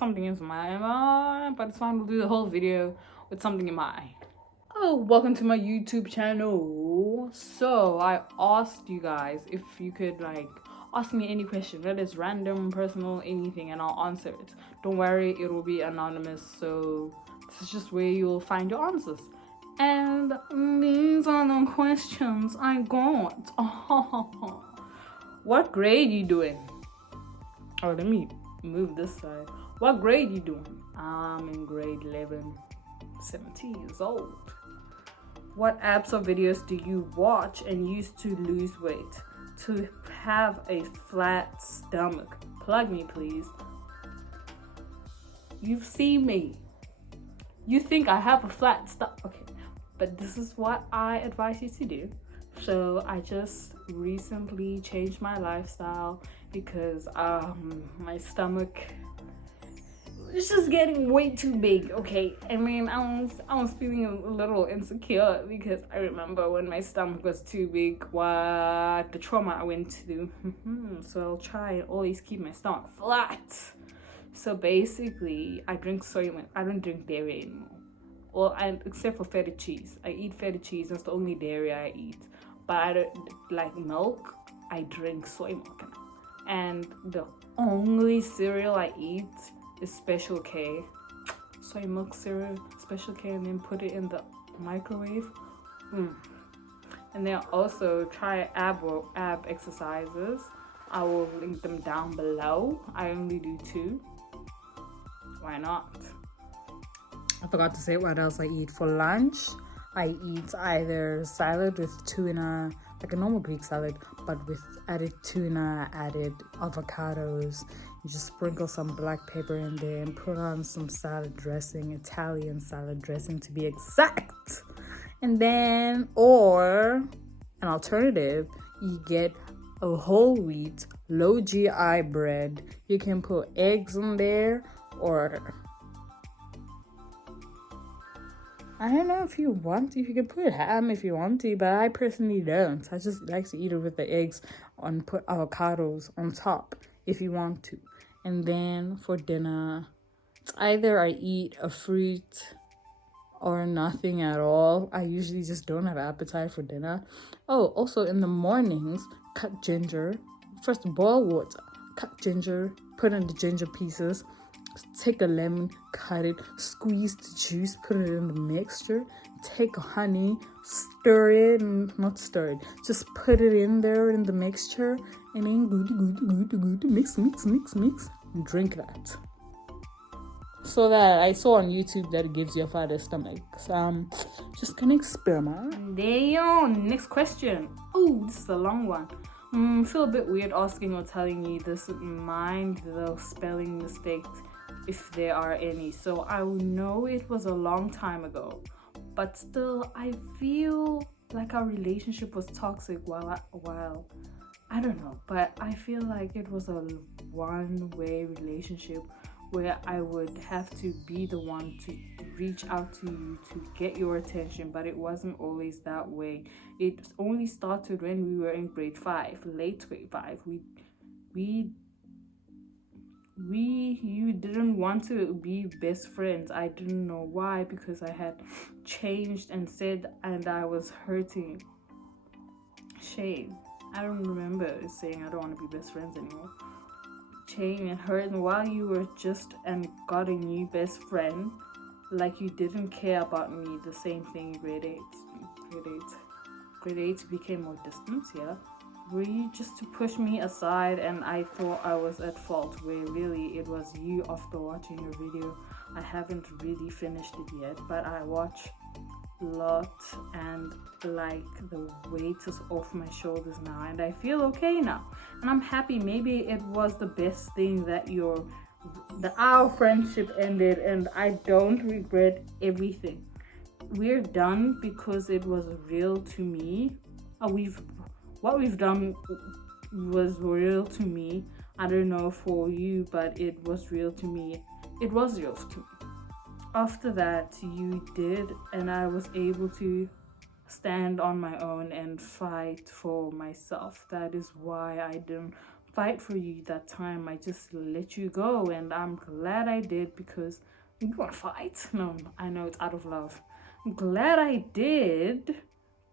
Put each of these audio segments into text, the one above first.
something in my eye, but it's fine. We'll do the whole video with something in my eye. Oh, welcome to my YouTube channel. So I asked you guys if you could ask me any question, whether it's random, personal, anything, and I'll answer it. Don't worry, it will be anonymous, so this is just where you'll find your answers. And these are the questions I got. What grade you doing? Oh, let me move this side. What grade you doing? I'm in grade 11, 17 years old. What apps or videos do you watch and use to lose weight? To have a flat stomach? Plug me, please. You've seen me. You think I have a flat stomach? Okay, but this is what I advise you to do. So I just recently changed my lifestyle because my stomach is just getting way too big. Okay, I mean, I was feeling a little insecure because I remember when my stomach was too big, what the trauma I went through. So I'll try and always keep my stomach flat. So basically, I drink soy milk. I don't drink dairy anymore. Well, except for feta cheese. I eat feta cheese. That's the only dairy I eat. But I don't like milk. I drink soy milk now. And the only cereal I eat is Special K. Soy milk cereal, Special K, and then put it in the microwave. And then also try ab exercises. I will link them down below. I only do 2. Why not? I forgot to say what else I eat for lunch. I eat either salad with tuna, like a normal Greek salad, but with added tuna, added avocados. You just sprinkle some black pepper in there and put on some salad dressing, Italian salad dressing to be exact. And then, or an alternative, you get a whole wheat, low GI bread. You can put eggs in there, or I don't know if you want to. You can put ham if you want to, but I personally don't. I just like to eat it with the eggs and put avocados on top if you want to. And then for dinner, it's either I eat a fruit or nothing at all. I usually just don't have appetite for dinner. Oh, also in the mornings, cut ginger. First boil water, cut ginger, put in the ginger pieces. Take a lemon, cut it, squeeze the juice, put it in the mixture. Take honey, stir it, not stir it, just put it in there in the mixture, and then good, mix, and drink that. So that I saw on YouTube that it gives you a fatter stomach. So I'm just gonna experiment. There, next question. Oh, this is a long one. I feel a bit weird asking or telling you this. Mind the spelling mistakes if there are any. So I know it was a long time ago, but still I feel like our relationship was toxic while I don't know, but I feel like it was a one-way relationship where I would have to be the one to reach out to you to get your attention, but it wasn't always that way. It only started when we were in grade 5, late grade 5. You didn't want to be best friends. I didn't know why, because I had changed and said, and I was hurting. Shame. I don't remember saying I don't want to be best friends anymore. Shame and hurt, and while you were just and got a new best friend, like you didn't care about me. The same thing in grade 8 became more distant. Yeah, were you just to push me aside, and I thought I was at fault, where really it was you. After watching your video, I haven't really finished it yet, but I watch a lot, and like the weight is off my shoulders now, and I feel okay now, and I'm happy. Maybe it was the best thing that our friendship ended, and I don't regret everything. We're done because it was real to me. What we've done was real to me. I don't know for you, but it was real to me. It was real to me. After that, you did, and I was able to stand on my own and fight for myself. That is why I didn't fight for you that time. I just let you go, and I'm glad I did, because you want to fight? No, I know it's out of love. I'm glad I did,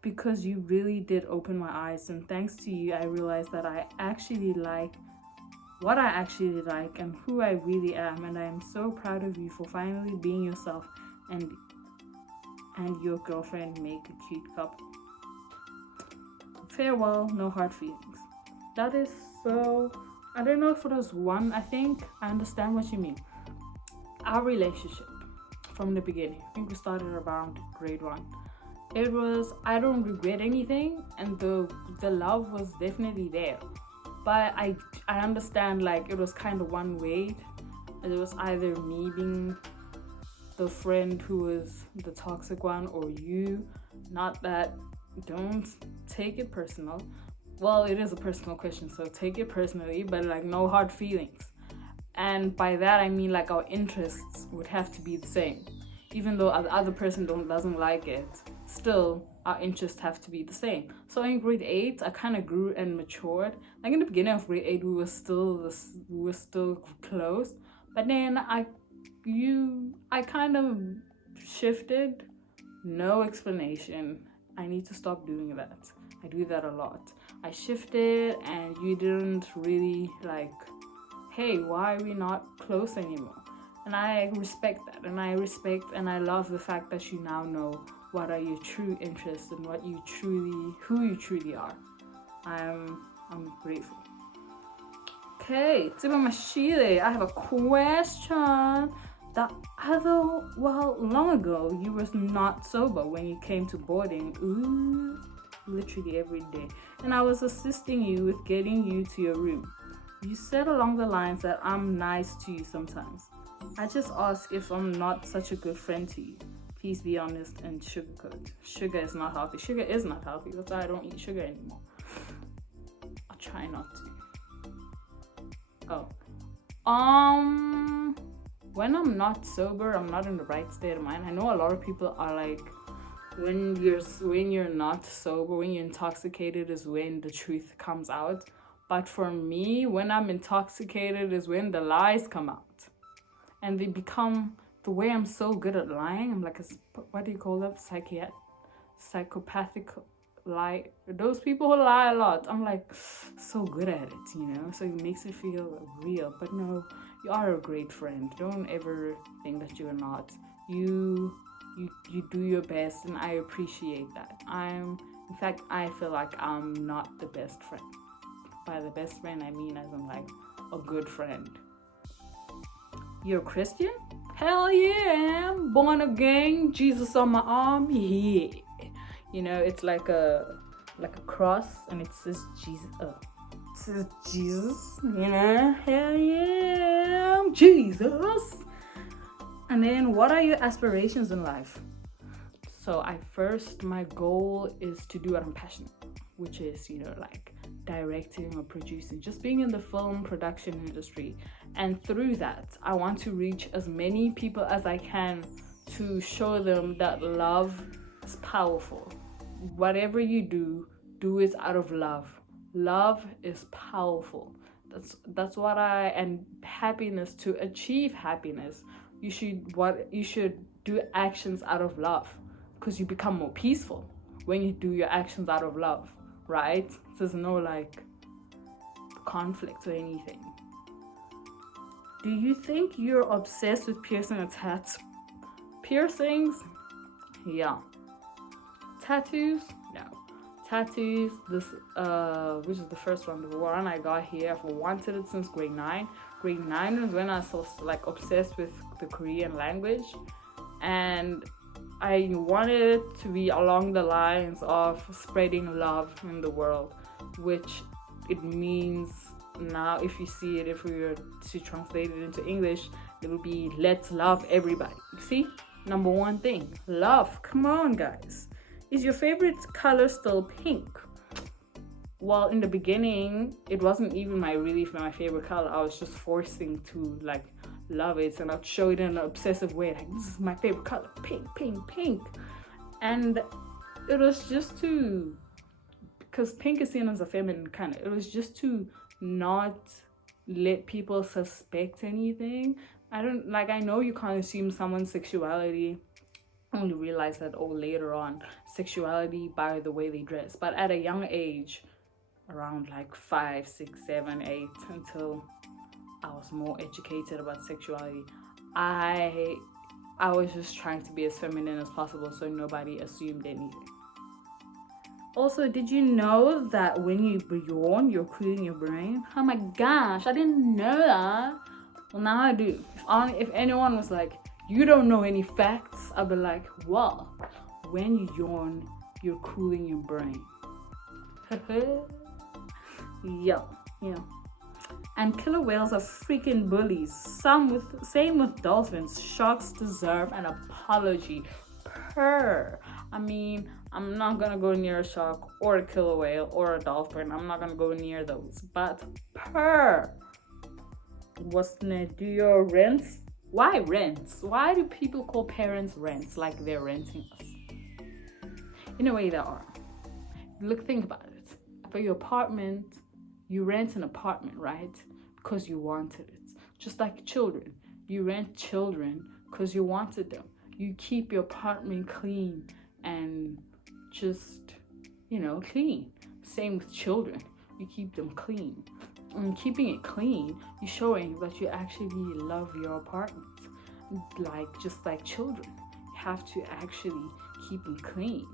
because you really did open my eyes, and thanks to you, I realized that I actually like what I actually like and who I really am, and I am so proud of you for finally being yourself and your girlfriend make a cute couple. Farewell, no hard feelings. That is so, I don't know if it was one, I think I understand what you mean. Our relationship from the beginning, I think we started around grade 1. It was, I don't regret anything, and the love was definitely there. But I understand, like, it was kind of one way. It was either me being the friend who was the toxic one, or you. Not that, don't take it personal. Well, it is a personal question, so take it personally, but like, no hard feelings. And by that I mean, like, our interests would have to be the same. Even though the other person doesn't like it, still our interests have to be the same. So in grade 8, I kind of grew and matured. Like, in the beginning of grade 8, we were still close, but then I kind of shifted. No explanation. I need to stop doing that. I do that a lot. I shifted, and you didn't really like, hey, why are we not close anymore? And I respect that, and I love the fact that you now know what are your true interests and who you truly are. I'm grateful. Okay, Tiba Mashile, I have a question. Long ago, you was not sober when you came to boarding. Ooh, literally every day. And I was assisting you with getting you to your room. You said along the lines that I'm nice to you sometimes. I just ask if I'm not such a good friend to you. Please be honest and sugarcoat. Sugar is not healthy. Sugar is not healthy. That's why I don't eat sugar anymore. I'll try not to. When I'm not sober, I'm not in the right state of mind. I know a lot of people are like, when you're not sober, when you're intoxicated is when the truth comes out. But for me, when I'm intoxicated is when the lies come out. And they become, the way I'm so good at lying, I'm like what do you call that? Psychopathic lie. Those people who lie a lot, I'm like so good at it, you know? So it makes it feel real. But no, you are a great friend. Don't ever think that you're not. You do your best, and I appreciate that. In fact, I feel like I'm not the best friend. By the best friend, I mean as in like a good friend. You're a Christian? Hell yeah, I'm born again, Jesus on my arm, yeah. You know, it's like a cross, and it says Jesus. It says Jesus, you know. Hell yeah, Jesus. And then, what are your aspirations in life? So my goal is to do what I'm passionate, which is, you know, like directing or producing, just being in the film production industry. And through that, I want to reach as many people as I can to show them that love is powerful. Whatever you do it out of love. Love is powerful. That's what and happiness, to achieve happiness, you should do actions out of love, because you become more peaceful when you do your actions out of love, right? There's no like conflict or anything. Do you think you're obsessed with piercing or tats? Piercings? Yeah. Tattoos? No. Tattoos, this which is the first one, the one I got here. I've wanted it since grade 9. Grade 9 was when I was like obsessed with the Korean language, and I wanted it to be along the lines of spreading love in the world, which it means now, if you see it, if we were to translate it into English, it will be let's love everybody. You see? Number one thing, love. Come on, guys. Is your favorite color still pink? Well, in the beginning, it wasn't even my favorite color. I was just forcing to like love it, and I'd show it in an obsessive way, like, this is my favorite color, pink, pink, pink. And it was just because pink is seen as a feminine color. It was just to not let people suspect anything. I know you can't assume someone's sexuality, only realize that later on, sexuality by the way they dress. But at a young age, around like 5, 6, 7, 8, until I was more educated about sexuality, I was just trying to be as feminine as possible so nobody assumed anything. Also, did you know that when you yawn, you're cooling your brain? Oh my gosh, I didn't know that. Well, now I do. If anyone was like, you don't know any facts, I'd be like, well, when you yawn, you're cooling your brain. Yeah. And killer whales are freaking bullies. Same with dolphins. Sharks deserve an apology. I mean, I'm not gonna go near a shark or a killer whale or a dolphin. I'm not gonna go near those. But what's next? Do your rents? Why rents? Why do people call parents rents like they're renting us? In a way, they are. Think about it. For your apartment, you rent an apartment, right? Because you wanted it. Just like children. You rent children because you wanted them. You keep your apartment clean and just, clean. Same with children. You keep them clean. And keeping it clean, you're showing that you actually love your apartment. Just like children. You have to actually keep them clean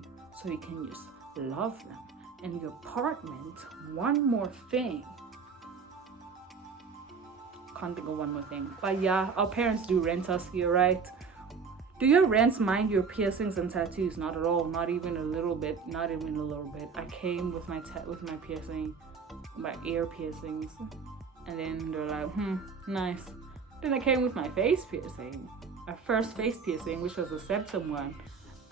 so you can just love them. And your apartment, one more thing. Can't think of one more thing. But yeah, our parents do rent us here, right? Do your rents mind your piercings and tattoos? Not at all. Not even a little bit. Not even a little bit. I came with my piercing, my ear piercings, and then they're like, nice. Then I came with my face piercing, my first face piercing, which was a septum one.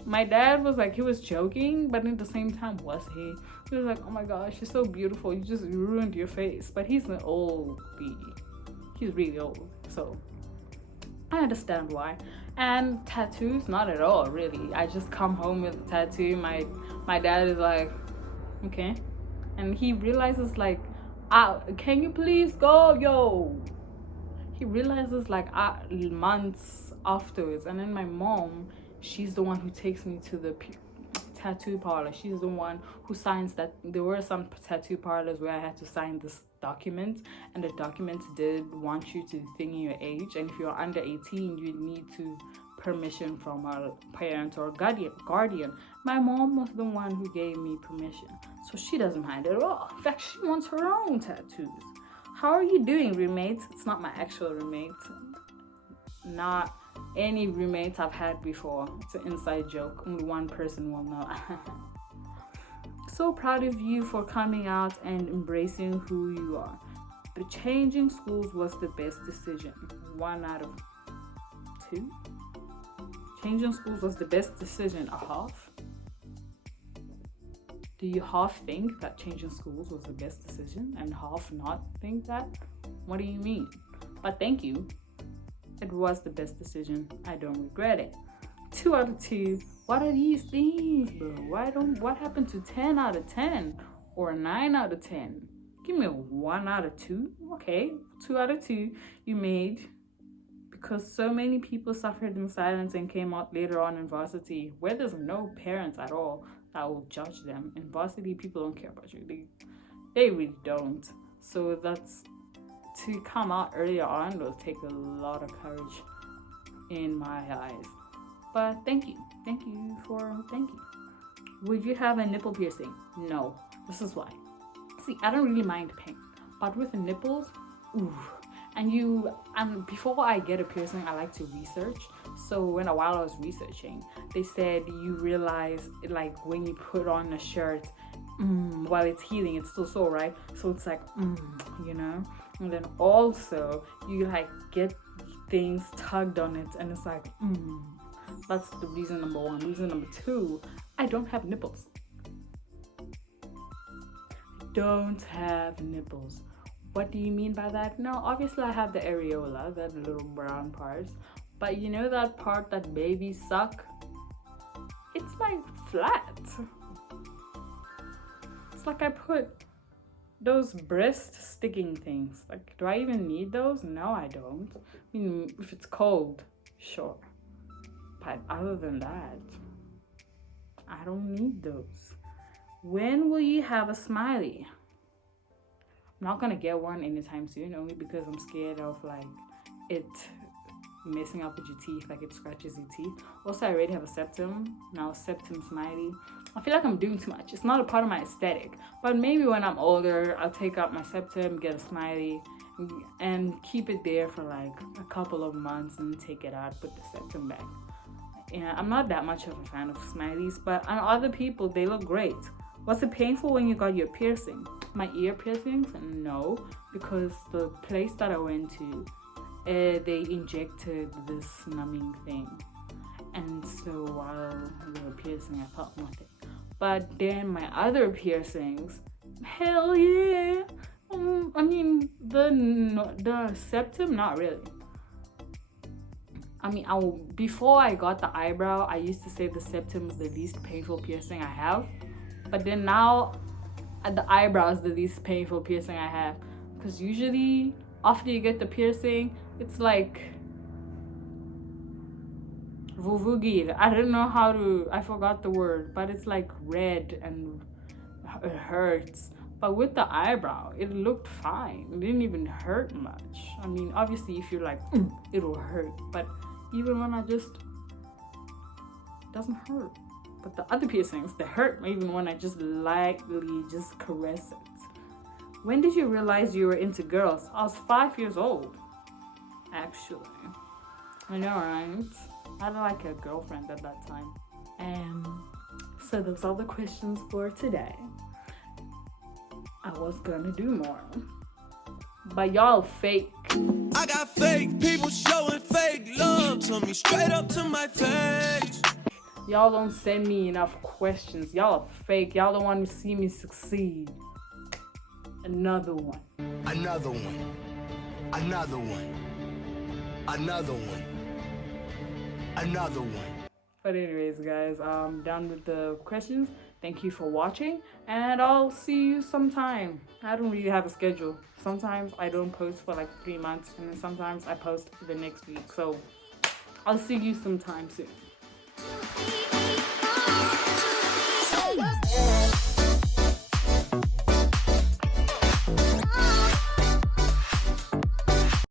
My dad was like, he was joking, but at the same time, was he? He was like, oh my gosh, you're so beautiful. You just ruined your face. But he's an oldie. He's really old. So I understand why. And tattoos, not at all, really. I just come home with a tattoo. My dad is like, okay. And he realizes can you please go, yo? He realizes months afterwards. And then my mom, she's the one who takes me to the tattoo parlor. She's the one who signs that. There were some tattoo parlors where I had to sign this document, and the documents did want you to think your age, and if you're under 18 you need to permission from a parent or guardian. My mom was the one who gave me permission, so she doesn't mind at all. In fact, she wants her own tattoos. How are you doing, roommate? It's not my actual roommate, not any roommates I've had before. It's an inside joke, only one person will know. So proud of you for coming out and embracing who you are. But changing schools was the best decision. 1 out of 2. Changing schools was the best decision. A half. Do you half think that changing schools was the best decision and half not think that? What do you mean? But thank you. It was the best decision. I don't regret it. 2 out of 2. What are these things, bro? What happened to 10 out of 10 or 9 out of 10? Give me a 1 out of 2. Okay, 2 out of 2 you made because so many people suffered in silence and came out later on in varsity where there's no parents at all that will judge them. In varsity, people don't care about you. They really don't. So that's to come out earlier on will take a lot of courage in my eyes. But thank you. Thank you. Would you have a nipple piercing? No. This is why. See, I don't really mind pain. But with the nipples, ooh. And before I get a piercing, I like to research. So while I was researching, they said you realize when you put on a shirt, while it's healing, it's still sore, right? So it's And then also you get things tugged on it, and it's That's the reason number 1. Reason number 2, I don't have nipples. Don't have nipples. What do you mean by that? No, obviously I have the areola, that little brown part. But you know that part that babies suck? It's flat. It's like I put those breast sticking things. Like, do I even need those? No, I don't. I mean, if it's cold, sure. But other than that, I don't need those. When will you have a smiley? I'm not gonna get one anytime soon, only because I'm scared of like it messing up with your teeth, like it scratches your teeth. Also, I already have a septum, now septum smiley. I feel like I'm doing too much. It's not a part of my aesthetic, but maybe when I'm older, I'll take out my septum, get a smiley, and keep it there for like a couple of months and take it out, put the septum back. Yeah, I'm not that much of a fan of smileys, but on other people, they look great. Was it painful when you got your piercing? My ear piercings? No, because the place that I went to, they injected this numbing thing. And so while they were piercing, I felt nothing. But then my other piercings, hell yeah! I mean, the septum, not really. I mean, before I got the eyebrow, I used to say the septum is the least painful piercing I have. But then now, the eyebrow is the least painful piercing I have. Because usually, after you get the piercing, it's like vuvugir. I don't know how to, I forgot the word, but it's like red and it hurts. But with the eyebrow, it looked fine. It didn't even hurt much. I mean, obviously, if you're like, it'll hurt. But even when it doesn't hurt. But the other piercings, they hurt even when I just lightly just caress it. When did you realize you were into girls? I was 5 years old, actually. I know, right? I had like a girlfriend at that time. So those are the questions for today. I was gonna do more, but y'all fake. I got fake people showing fake love to me, straight up to my face. Y'all don't send me enough questions. Y'all are fake. Y'all don't want to see me succeed. Another one. Another one. Another one. Another one. Another one. But anyways, guys, I'm done with the questions. Thank you for watching, and I'll see you sometime. I don't really have a schedule. Sometimes I don't post for like 3 months, and then sometimes I post the next week. So I'll see you sometime soon.